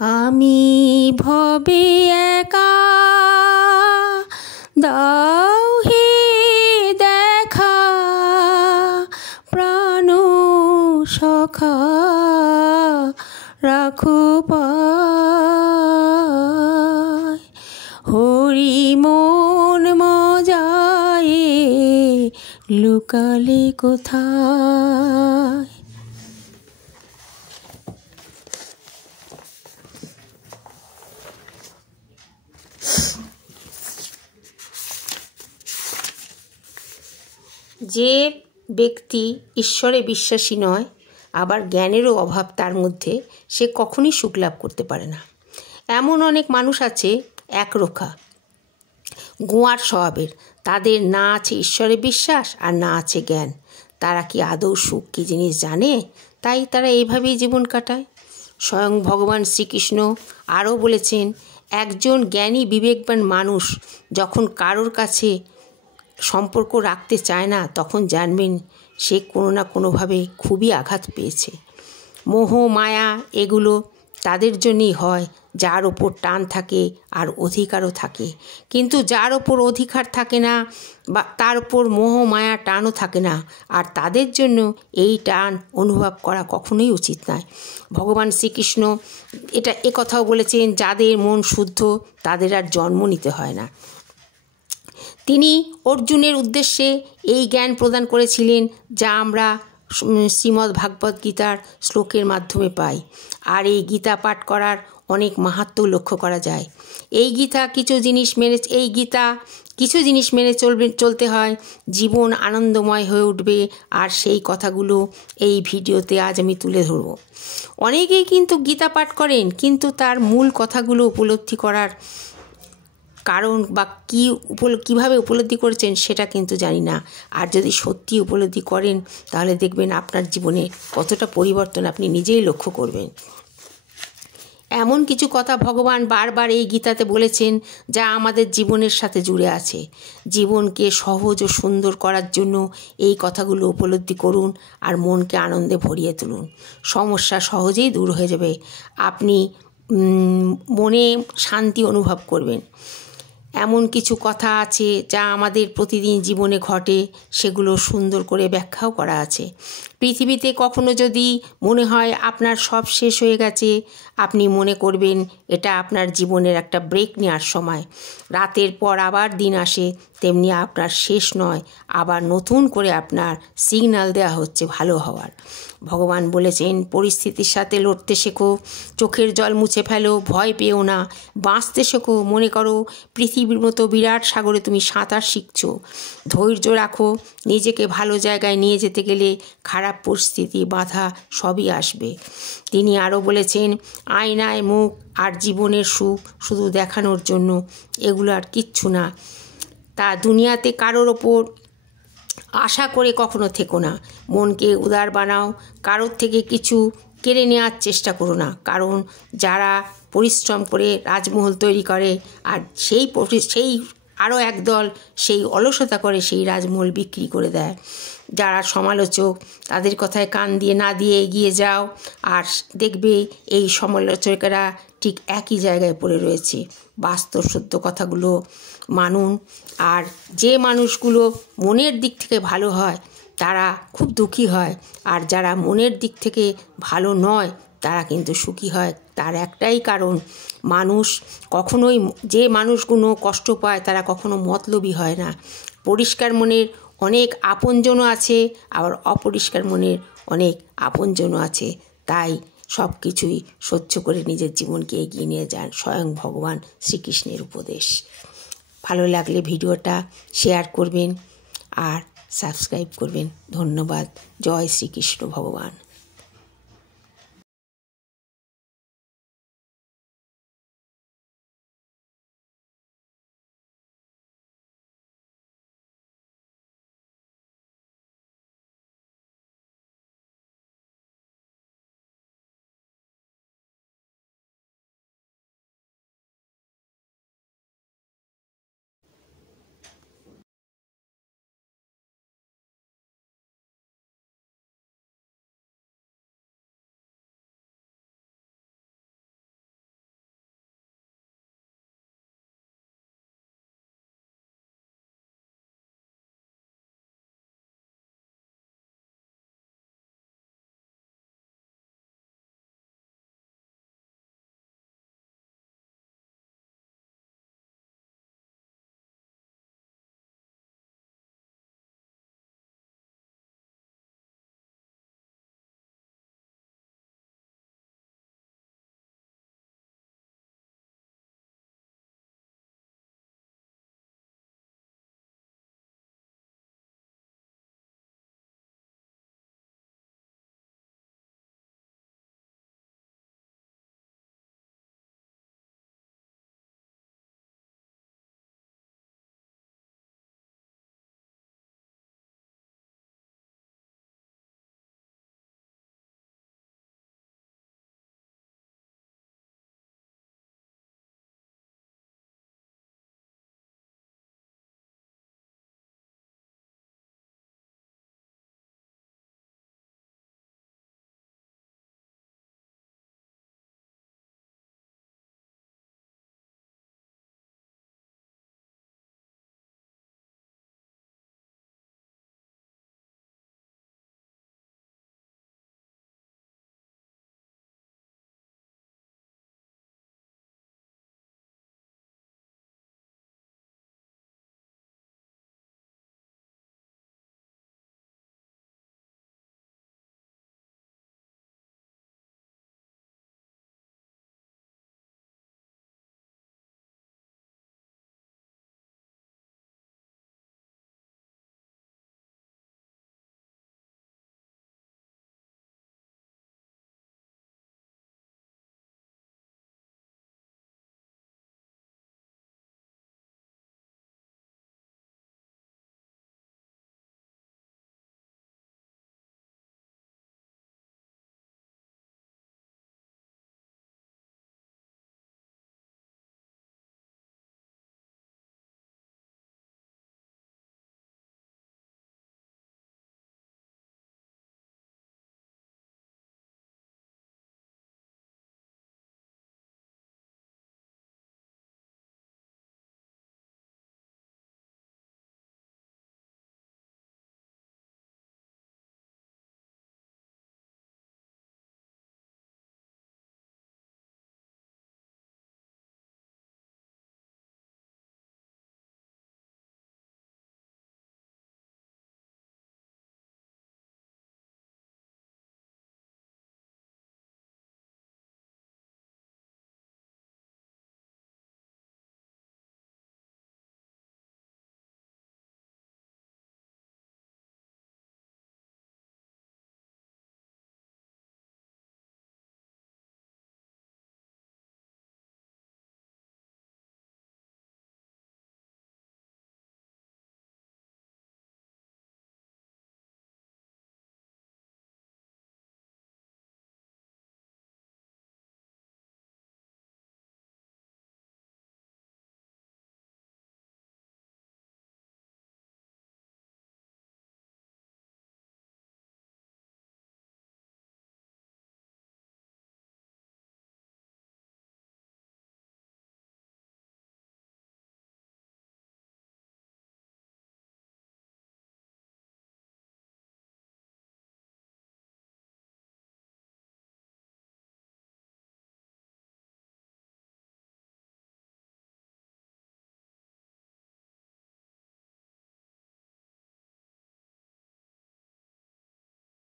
আমি ভবে একা, দাও হে দেখা, প্রাণ সখা রাখো পায়। হরি মন মজায়ে লুকালে কোথায়। যে ব্যক্তি ঈশ্বরে বিশ্বাসী নয়, আবার জ্ঞানেরও অভাব তার মধ্যে, সে কখনই সুখ লাভ করতে পারে না। এমন অনেক মানুষ আছে একরোখা গোয়ার স্বভাবের, তাদের না আছে ঈশ্বরে বিশ্বাস আর না আছে জ্ঞান। তারা কি আদৌ সুখ কী জিনিস জানে? তাই তারা এইভাবেই জীবন কাটায়। স্বয়ং ভগবান শ্রীকৃষ্ণ আরও বলেছেন, একজন জ্ঞানী বিবেকবান মানুষ যখন কারোর কাছে সম্পর্ক রাখতে চায় না, তখন জানবেন সে কোনো না কোনোভাবে খুবই আঘাত পেয়েছে। মোহ মায়া এগুলো তাদের জন্যই হয় যার ওপর টান থাকে আর অধিকারও থাকে। কিন্তু যার ওপর অধিকার থাকে না বা তার ওপর মোহ মায়া টানও থাকে না, আর তাদের জন্য এই টান অনুভব করা কখনোই উচিত নয়। ভগবান শ্রীকৃষ্ণ একথাও বলেছেন, যাদের মন শুদ্ধ তাদের আর জন্ম নিতে হয় না। তিনি অর্জুনের উদ্দেশ্যে এই জ্ঞান প্রদান করেছিলেন যা আমরা শ্রীমদ্ ভাগবত গীতার শ্লোকের মাধ্যমে পাই। আর এই গীতা পাঠ করার অনেক মাহাত্ম্য লক্ষ্য করা যায়। এই গীতা কিছু জিনিস মেনে চলতে হয়, জীবন আনন্দময় হয়ে উঠবে। আর সেই কথাগুলো এই ভিডিওতে আজ আমি তুলে ধরব। অনেকেই কিন্তু গীতা পাঠ করেন, কিন্তু তার মূল কথাগুলো উপলব্ধি করার কারণ বা কীভাবে উপলব্ধি করেছেন সেটা কিন্তু জানি না। আর যদি সত্যি উপলব্ধি করেন তাহলে দেখবেন আপনার জীবনে কতটা পরিবর্তন আপনি নিজেই লক্ষ্য করবেন। এমন কিছু কথা ভগবান বারবার এই গীতাতে বলেছেন যা আমাদের জীবনের সাথে জুড়ে আছে। জীবনকে সহজ ও সুন্দর করার জন্য এই কথাগুলো উপলব্ধি করুন আর মনকে আনন্দে ভরিয়ে তুলুন। সমস্যা সহজেই দূর হয়ে যাবে, আপনি মনে শান্তি অনুভব করবেন। এমন কিছু কথা আছে যা আমাদের প্রতিদিন জীবনে ঘটে, সেগুলো সুন্দর করে ব্যাখ্যাও করা আছে। পৃথিবীতে কখনো যদি মনে হয় আপনার সব শেষ হয়ে গেছে, আপনি মনে করবেন এটা আপনার জীবনের একটা ব্রেক নেওয়ার সময়। রাতের পর আবার দিন আসে, তেমনি আপনার শেষ নয়, আবার নতুন করে আপনার সিগন্যাল দেওয়া হচ্ছে ভালো হওয়ার। ভগবান বলেছেন, পরিস্থিতির সাথে লড়তে শেখো, চোখের জল মুছে ফেলো, ভয় পেও না, বাঁচতে শেখো, মনে করো পৃথিবীর মতো বিরাট সাগরে তুমি সাঁতার শিখছো। ধৈর্য রাখো, নিজেকে ভালো জায়গায় নিয়ে যেতে গেলে খারাপ পরিস্থিতি বাধা সবই আসবে। তিনি আরও বলেছেন, আয়নায় মুখ আর জীবনের সুখ শুধু দেখানোর জন্য, এগুলো আর কিচ্ছু না। তা দুনিয়াতে কারোর ওপর আশা করে কখনো থেকো না, মনকে উদার বানাও, কারোর থেকে কিছু কেড়ে নেওয়ার চেষ্টা করো না। কারণ যারা পরিশ্রম করে রাজমহল তৈরি করে আর সেই আরও একদল সেই অলসতা করে সেই রাজমহল বিক্রি করে দেয়। যারা সমালোচক তাদের কথায় কান দিয়ে না দিয়ে এগিয়ে যাও, আর দেখবে এই সমালোচকেরা ঠিক একই জায়গায় পড়ে রয়েছে। বাস্তব সত্য কথাগুলো মানুন। আর যে মানুষগুলো মনের দিক থেকে ভালো হয় তারা খুব দুঃখী হয়, আর যারা মনের দিক থেকে ভালো নয় তারা কিন্তু সুখী হয়। তার একটাই কারণ, যে মানুষগুলো কষ্ট পায় তারা কখনো মতলবী হয় না। পরিষ্কার মনের অনেক আপনজনও আছে, আবার অপরিষ্কার মনের অনেক আপনজনও আছে। তাই সব কিছুই সহ্য করে নিজের জীবনকে এগিয়ে নিয়ে যান, স্বয়ং ভগবান শ্রীকৃষ্ণের উপদেশ। ভালো লাগলে ভিডিওটা শেয়ার করবেন আর সাবস্ক্রাইব করবেন। ধন্যবাদ। জয় শ্রীকৃষ্ণ ভগবান।